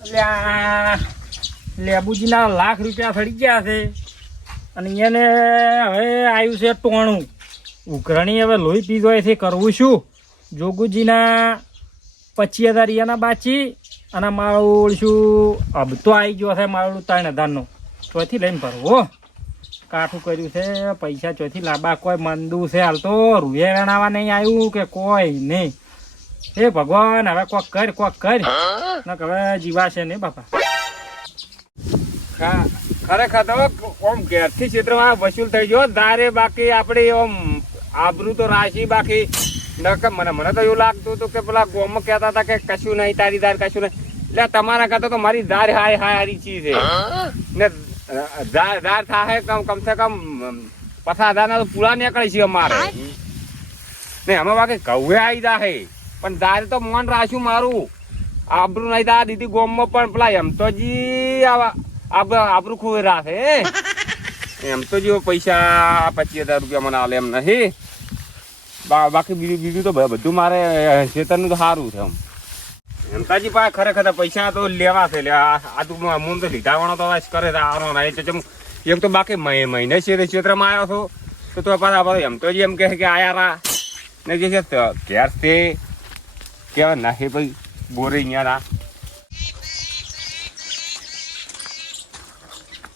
એટલે લેબુજીના લાખ રૂપિયા સડી ગયા છે. અને એને હવે આવ્યું છે ટોણું. ઉઘરણી હવે લોહી પીધો છે કરવું શું? જોગુજીના પચીસ હજાર એના બાચી અને મારું શું? અબ તો આવી ગયો છે મારું ત્રણ હજારનો. ચોથી લઈને ભરવો કાઠું કર્યું છે, પૈસા ચોથી લાંબા કોઈ મંદુ છે. હાલ તો રૂએ રણાવા નહીં આવ્યું કે કોઈ નહીં. હે ભગવાન હવે કોક કર કોક કર. ન હવે જીવાશે ને બાપા. ખરેખર તો ઓમ ઘેરથી ક્ષેત્રમાં વસૂલ થઈ ગયો દારે બાકી આપણે ઓમ આબરૂ તો રાશી બાકી. મને મને તો એવું લાગતું હતું કે પેલા ગોમ કહેતા હતા કે કશું નહીં તારી દાર કશું નહીં. એટલે તમારા કરતા તો મારી દાર હાય હાય હારી ચીજ છે. ને દાર ધાર થાય કમ કમસે કમ પથા દાના તો પૂરા નીકળે છે અમારે. ને અમે બાકી કૌએ આવી જાહે. પણ તારે તો મન રાખ્યું મારું. આબરું નહીં તા દીદી ગોમમાં પણ પેલા એમ તો જી આવા ખૂબ આબરૂ ખુવે રાખે એમ તો જો પૈસા પચીસ હજાર રૂપિયા મને આલે એમ નહીં. બાકી બીજું બીજું તો બધું મારે ખેતરનું તો સારું છે એમ. એમતાજી પાસે ખરેખર પૈસા તો લેવા છે આ તું મૂન તો લીધા વાળો તો વાસ કરે આનો નહીં તો જેમ એક તો બાકી મહિ- મહિને છે ક્ષેત્રમાં આવ્યો છો. તો તો પાછા એમ તો જ એમ કહે કે આયા રા. ને જે છે તો ઘેર તે કેવા નાખે ભાઈ બોરે અહીંયા ના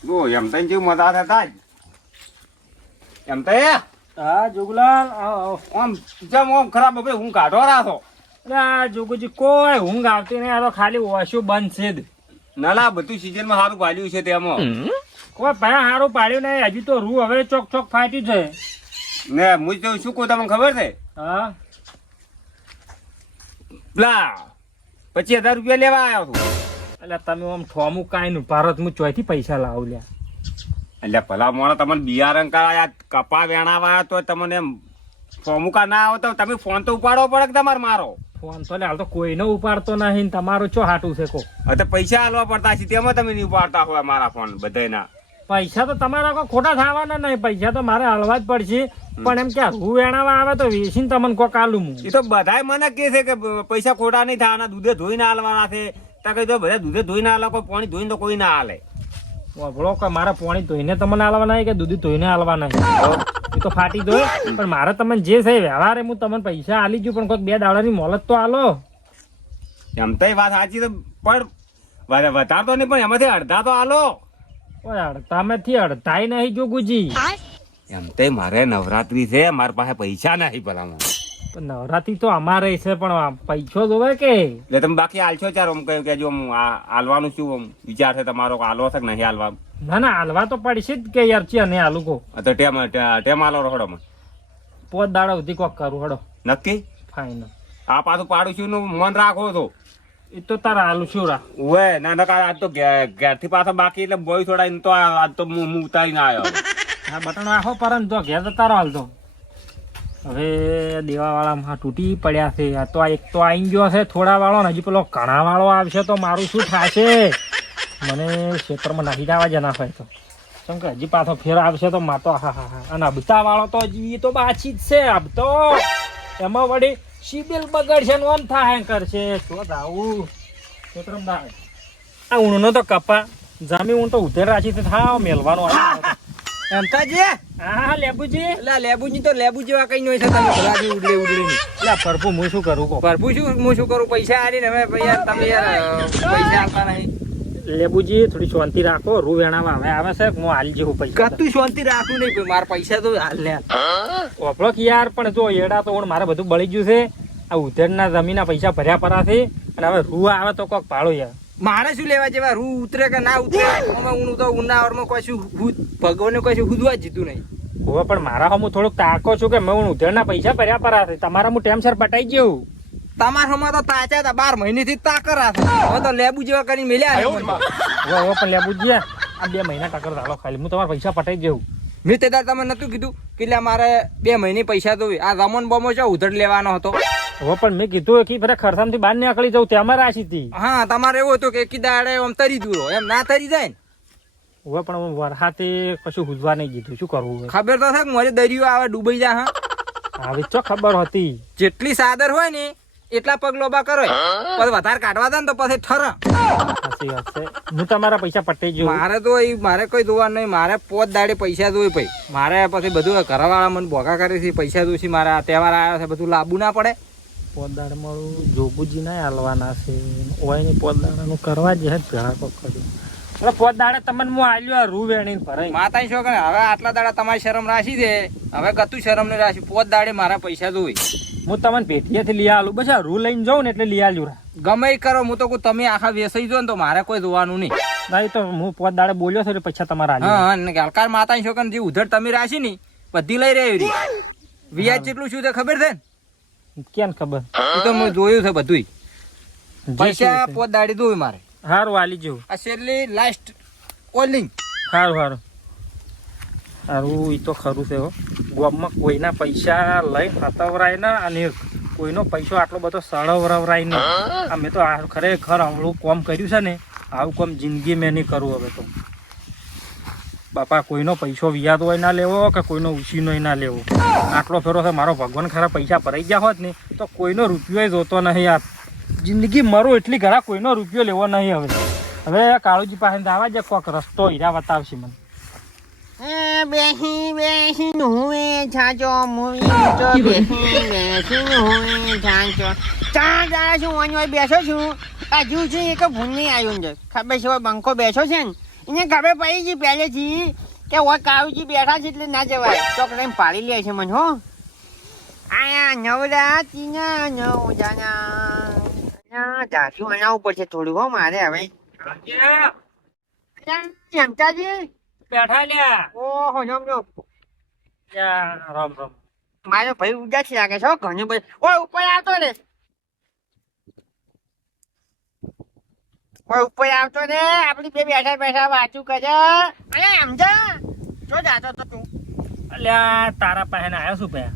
ગો એમ તો જેવું મજા થતા જ એમ તો એ હા જોગલાલ આમ જેમ આમ ખરાબ ભાઈ હું કાઢો રાખો એટલે આ જોગુજી કોઈ ઊંઘ આવતી નહીં આ તો ખાલી ઓછું બંધ છે જ નાલા બધું સિઝનમાં સારું પાડ્યું છે તેમાં કોઈ ભાઈ સારું પાડ્યું નહીં હજુ તો રૂ હવે ચોક ચોક ફાટ્યું છે ને હું શું કહું તમને ખબર છે? હા પેલા પચીસ હજાર રૂપિયા લેવા આવ્યો તું એટલે તમે આમ ઠોમું કાંઈ નું ભારત હું ચોથી પૈસા લાવ લ્યા. એટલે ભલા મોણા તમને બિયારણ કરાયા કપા વેણાવા તો તમને એમ ફોમુકા ના આવતો તમે ફોન તો ઉપાડવો પડે કે તમારે મારો? ફોન તો લે હાલ તો કોઈનો ઉપાડતો નહીં તમારો ચો હાટું છે કો હવે પૈસા હાલવા પડતા છે તેમાં તમે નહીં ઉપાડતા હોય મારા ફોન બધાયના. પૈસા તો તમારા કોઈ ખોટા થવાના નહીં. પૈસા તો મારે હાલવા જ પડશે. પણ એમ કે હું વેણાવા આવે તો વેચીને તમને આલું હું એ તો બધાય મને કે છે કે પૈસા ખોટા નહીં થવાના દૂધે ધોઈને હાલવાના છે. તા કહી તો બધા દૂધે ધોઈને હાલે કોઈ પાણી ધોઈને તો કોઈ ના હાલે. વાપરો કે મારા પોણી ધોઈને તમને હાલવાના કે દૂધી ધોઈને હાલવાના એ તો ફાટી દો પણ મારે તમને જે છે વ્યવહારે હું તમને પૈસા હાલી જઉં પણ કોઈક બે દાડાની મોલત તો હાલો એમ તો વાત સાચી તો પણ વધારે વધારે તો નહીં પણ એમાંથી અડધા તો હાલો ઓય અડધામાંથી અડધાય નહીં જોગુજી એમ તે મારે નવરાત્રી છે મારા પાસે પૈસા નહીં ભલામાં નવરાત્રી તો અમારે છે પણ પૈસો જોવે કે? એટલે તમે બાકી આલશો ચાર આમ કહ્યું કે જો આમ હાલવાનું શું આમ વિચાર છે તમારો હાલવો છે કે નહીં હાલવા? ના ના હાલવા તો પડશે જ કે યાર છે ને હાલું કો. તો ટેમ ટેમ ટેમ હાલો રખડો પોત દાડા સુધી કોક કરું હડો. નક્કી? ફાઈન આ પાછું પાડું છું મન રાખો છો. એ તો તારા હાલું શું રા? ઉવે ના ના આજ તો ઘેર ઘેરથી પાછા બાકી એટલે બોય થોડા તો આ- આજ તો હું ઉતારીને આવ્યો. હા બટન આખો પરમ તો ઘેર તો તારો હાલતો હવે દેવાવાળામાં તૂટી પડ્યા છે. આ તો આ એક તો આઈ ગયો છે થોડા વાળો ને હજી પેલો ઘણા વાળો આવશે તો મારું શું થશે? મને ક્ષેત્રમાં નાખી જવા જ ના હોય તો. કેમ કે હજી પાછો ફેર આવશે તો માતો હા હા હા. અને અબતા વાળો તો હજી તો બાછી જ છે અબતો એમાં વળી સિબિલ બગડશે ને ઓમ થાય કરશે. તો આવું છોતરમ ના આવે. આ ઊણનો તો કપા. જામી ઊણ તો ઉધેર રાખી છે થાવ મેલવાનો. એમતાજી હા લેબુજી. લા લેબુજી તો લેબુ જેવા કઈ નહીં છે તમે ભલાથી ઉડલે ઉડલે ની. એટલે પ્રભુ હું શું કરું કો પ્રભુ શું હું શું કરું? પૈસા આલીને હવે ભાઈ યાર તમે યાર પૈસા આપતા નહીં લેબુજી થોડી શાંતિ રાખો. રૂ વેણામાં હવે આવે છે હું હાલ જેવું પૈસા તું શાંતિ રાખું નહીં ભાઈ મારા પૈસા તો હાલ ઓપડો કે યાર પણ જો એડા તો મારે બધું બળી ગયું છે. આ ઉધેરના જમીનના પૈસા ભર્યા પરા છે અને હવે રૂ આવે તો કોક પાડો યાર. મારે શું લેવા જેવા? રૂ ઉતરે કે ના ઉતરે? અમે હું તો ઉનાવરમાં કશું ભૂત ભગવાને કશું હુદવા જ જીતું નહીં. હવે પણ મારા હું થોડુંક તાકો છું કે મેં હું ઉધેરના પૈસા ભર્યા પરા છે તમારા હું ટેમસર પટાઈ ગયું. તમારા હમણાં તો તાચા હતા બાર મહિનેથી જ તાકર રાખે હવે તો લેબુ જેવા કરીને મેલ્યા. હવે પણ લેબુજી આ બે મહિના ટકર ધાલો ખાલી હું તમારા પૈસા પટાઈ જવું મેં તે દાડે તમે નતું કીધું કે એટલે મારે બે મહિને પૈસા તો આ રમણ બમો છે ઉધડ લેવાનો હતો. હવે પણ મેં કીધું કે ફરે ખરસામથી બહાર નીકળી જવું તેમાં રાશી હતી. હા તમારે એવું હતું કે એકી દાડે આમ તરી દૂરો એમ ના તરી જાય ને. હવે પણ હું વરહાતે કશું હુજવા નહીં દીધું શું કરવું ખબર તો થાય કે મારે દરિયો આવે ડૂબી જા હા. હવે ચો ખબર હતી. જેટલી સાદર હોય ને એટલા પગ લોબા કરો. પછી વધારે કાઢવા દે ને તો પછી ઠર. છે. હું તમારા પૈસા પટી ગયો મારે તો એ મારે કોઈ જોવાનું નહીં. મારે પોત દાડે પૈસા જોઈ પછી મારે પછી બધું ઘરવાળા મને ભોગા કરે છે પૈસા જોઈશે મારે આ તહેવાર આવ્યો છે બધું લાંબુ ના પડે. પોદાડ મારું જોગુજી ના હાલવાના છે. ઓયની પોદાડાનું કરવા જ ભેળા કોક કર્યું એટલે પોદાડે તમને હું આલ્યો આ રૂ વેણી ભરાઈ માતા શું કરે હવે આટલા દાડા તમારી શરમ રાશી દે હવે ગતું શરમ ને રાશી પોત દાડે મારા પૈસા જોઈ. હું તમને પેટીએથી લઈ આલું. બસ રૂ લઈને જાઉં ને એટલે લઈ આલ્યું ગમે કરો હું તો કહું તમે આખા વેસાઈ જો ને તો મારે કોઈ જોવાનું નહીં. નહીં તો હું પોત દાડે બોલ્યો છું પછી પૈસા તમારા હા ગાલકાર માતા છોકરા જે ઉધર તમે રાશી ની બધી લઈ રહી વ્યાજ જેટલું શું છે ખબર છે ને? કેમ ખબર? તો મેં જોયું છે બધું પૈસા પોત દાડી જોયું મારે. હારું વાલી જેવું આ છેલ્લી લાસ્ટ ઓલિંગ સારું સારું સારું એ તો ખરું છે હો. ગામમાં કોઈના પૈસા લઈને હતવરાય ના, અને કોઈનો પૈસો આટલો બધો સળવરવરાય નહીં. અમે તો આ ખરેખર આવડું કોમ કર્યું છે ને, આવું કોમ જિંદગી મેં નહીં કરવું હવે તો. બાપા, કોઈનો પૈસો વ્યાજ હોય ના લેવો કે કોઈનો ઉછીનો ના લેવો? આટલો ફેરો છે, મારો ભગવાન ખરા પૈસા ભરાઈ ગયા હોત ને, તો કોઈનો રૂપિયો જોતો નહીં આ. જિંદગી મરો એટલી ઘણા કોઈનો રૂપિયો લેવો નહીં હવે. હવે કાળુજી પાસે આવા જ કોક રસ્તો હીરા બતાવશે મને. બેસી બેસી હુએ છાચો મૂવી તો બેસી બેસી હુએ છાચો ચાર દાડા છું ઓન બેસો છું. હજુ છે એક ભૂલ નહીં આવ્યું છે ખબર છે બંકો બેસો છે ને? એને ખબર પડી ગઈ પહેલેથી કે હોય કાવજી બેઠા છે એટલે ના જવાય. તો કઈ પાડી લે છે મને હો. આયા નવરાત્રીના નવ જાના ધાર્યું આના ઉપર છે થોડું હો મારે હવે. ચમચાજી બેઠા લ્યા. ઓહો જમ જમ. રામ રામ. મારો ભાઈ લાગે છે ઓય ઉપર આવતો ને ઓય ઉપર આવતો ને આપડી બે બેઠા બેઠા વાંચું કરે. અરે સમજા જો જાતો તો તું. અલ્યા તારા પાસે આવ્યો શું પયા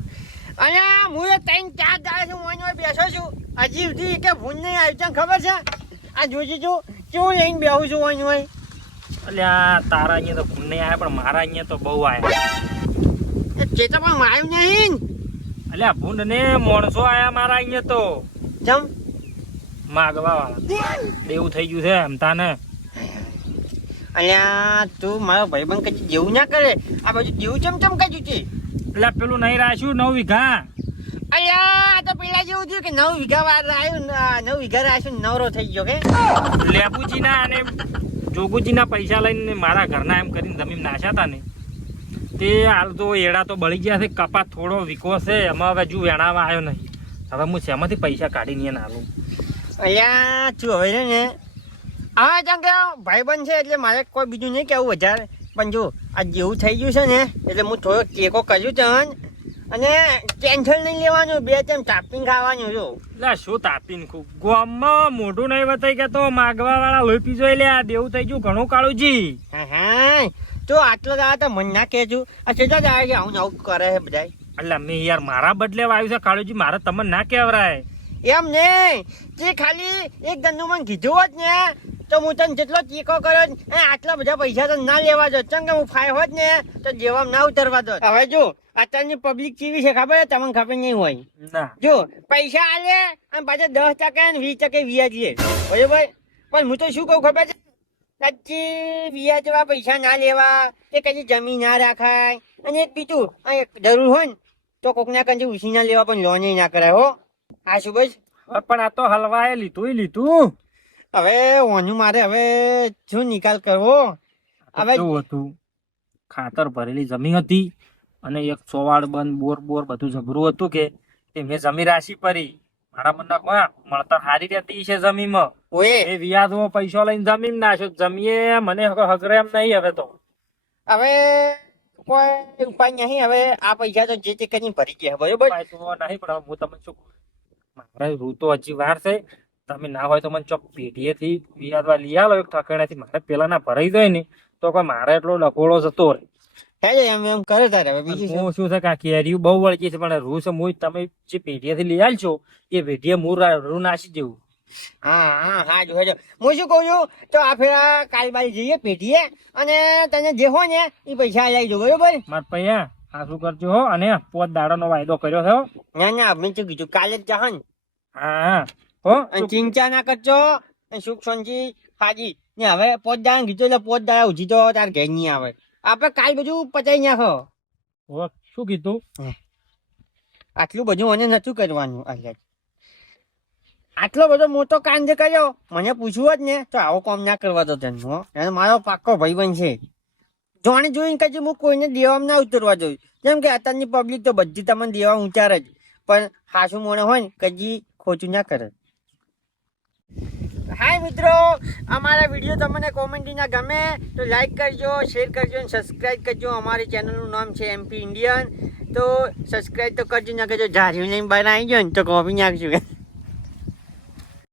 અને હું એ ત્રણ ચાર દાડા છું હું બેસો છું. હજી સુધી કે ભૂલ નહીં આવ્યું છે ખબર છે? આ જોજી છું કેવું લઈને બેહું છું મોઈ અલ્યા તારા અહીંયા તો ફોન નહીં આવ્યા પણ મારા અહીંયા તો બહુ આવ્યા પણ આવ્યું નહીં અલ્યા ભૂંડ ને માણસો આવ્યા મારા અહીંયા તો. જમ. માગવા વાળા એવું થઈ ગયું છે એમ તાને. અલ્યા તું મારો ભાઈબંધ કદી જેવું ના કરે? આ બાજુ જેવું ચમચમ કર્યું છે? એટલે પેલું નહીં રાખ્યું નવ વીઘા. અલ્યા આ તો પેલા જેવું થયું કે નવ વીઘા વાર આવ્યું નવ વીઘા રાખ્યું ને નવરો થઈ ગયો કે? લેબુજીના અને જોગુજીના પૈસા લઈને મારા ઘરના એમ કરીને જમીન હતા ને. તે હાલ તો એડા તો બળી ગયા છે, કપાસ થોડો વીકો છે, એમાં હવે હજુ વેણાવા આવ્યો નહીં. હવે હું શેમાંથી પૈસા કાઢીને એને આલું અહીંયા છું હવે છે ને. હા જેમ કે ભાઈબંધ છે, એટલે મારે કોઈ બીજું નહીં કેવું વધારે. પણ જો આ જેવું થઈ ગયું છે ને, એટલે હું થોડો ટેકો કર્યું છે અને ટેન્શન નહીં લેવાનું બે તેમ તાપીન ખાવાનું જો. લે શું તાપીન ખૂબ ગામમાં મોઢું નહીં વતાઈ કે તો માગવા વાળા લોહી પીજો લે આ દેવું થઈ ગયું ઘણું કાળુજી. હા હા. તો આટલો દાડા તો મન ના કહેજો. આ દાડા કે આવું ને આવું કરે છે બધા એટલે મેં યાર મારા બદલે આવ્યું છે કાળુજી મારે તમને ના કહેવરાય. એમ નહીં. તે ખાલી એક ધંધો મને કીધું જ ને તો હું તને જેટલો ચીકો કર્યો એ આટલા બધા પૈસા તો ના લેવા દો. ચમ કે હું ફાય હોત ને તો જેવામાં ના ઉતરવા દો. હવે જો અત્યારની પબ્લિક કેવી છે ખબર? છે? તમને ખબર નહીં હોય. જો પૈસા આલે અને પાછા દસ ટકા ને વીસ ટકા વ્યાજ લે. બરોબર? પણ હું તો શું કહું ખબર છે? સાચી વ્યાજવા પૈસા ના લેવા કે કદી જમીન ના રાખાય. અને એક બીજું આ એક જરૂર હોય ને તો કોકના કંઈ ઉછી ના લેવા પણ લોન ના કરાય હો. આ શું બસ પણ આ તો હલવાએ લીધું લીધું. હવે ઓનું મારે હવે શું નિકાલ કરવો? હવે કેવું હતું? ખાતર ભરેલી જમીન હતી અને એક ચોવાડ બંધ બોર બોર બધું જબરું હતું કે તે મેં જમી રાશી પરી મારા મનના કોઈ મળતર હારી રહેતી છે જમીનમાં? ઓએ. એ વ્યાજમાં પૈસો લઈને જમીન નાખ્યો. જમીએ મને હગ- હગરે એમ નહીં હવે તો. હવે કોઈ ઉપાય નહીં. હવે આ પૈસા તો જે તે કરીને ભરી ગયા. બરોબર? નહીં પણ હું તમને શું? મારે ઋતુ હજી વાર છે. તમે ના હોય તો મને ચોક પેઢીએથી વ્યાજવા લઈ આવો એક ઠકેણાથી મારે પેલા ના ભરાઈ જાય ને તો કોઈ મારે એટલો લખોડો જતો રહે. એમ એમ કરે તારે બીજું શું? હું શું છે કે આ બહુ વળગી છે પણ રૂ હું તમે જે પેઢીએથી લઈ આલશો એ પેઢીએ હું રા- નાસી જેવું હા હા હા જો જો. હું શું કહું છું? તો આ ફેરા કાલબાલ જઈએ પેઢીએ અને તને જે હોય ને એ પૈસા લઈ જો બરોબર? માર પૈયા આ શું કરજો હો અને પોત દાડાનો વાયદો કર્યો થયો. ના ના અમે શું કીધું કાલે જ જહન હા. હો અને ચિંતા ના કરજો અને સુખ શાંતિ ખાજી ને હવે પોત દાડા કીધું એટલે પોત દાડા ઉજી તો તાર ઘેર નહીં આવે. આપણે કાલ બધું પચાઈ નાખો. શું કીધું? આટલું બધું મને નતું કરવાનું આલ્યા આટલો બધો મોટો કાંડ કર્યો મને પૂછવું જ ને તો આવો કામ ના કરવા દો તને હો. એને મારો પાક્કો બન છે. જોણે જોઈને કદી હું કોઈને દેવામાં ના ઉતરવા જોઈ જેમ કે અત્યારની પબ્લિક તો બધી તમને દેવા ઉતારે જ. પણ હાસું મોણે હોય ને કજી ખોટું ના કરે. હાય મિત્રો, અમારા વીડિયો તમને કોમેન્ટીના ગમે તો લાઈક કરજો શેર કરજો અને સબસ્ક્રાઈબ કરજો. અમારી ચેનલનું નામ છે એમપી ઇન્ડિયન તો સબસ્ક્રાઈબ તો કરજો ના કરજો જારી નહીં બહાર આવી ગયો ને તો કોપી નાખજો.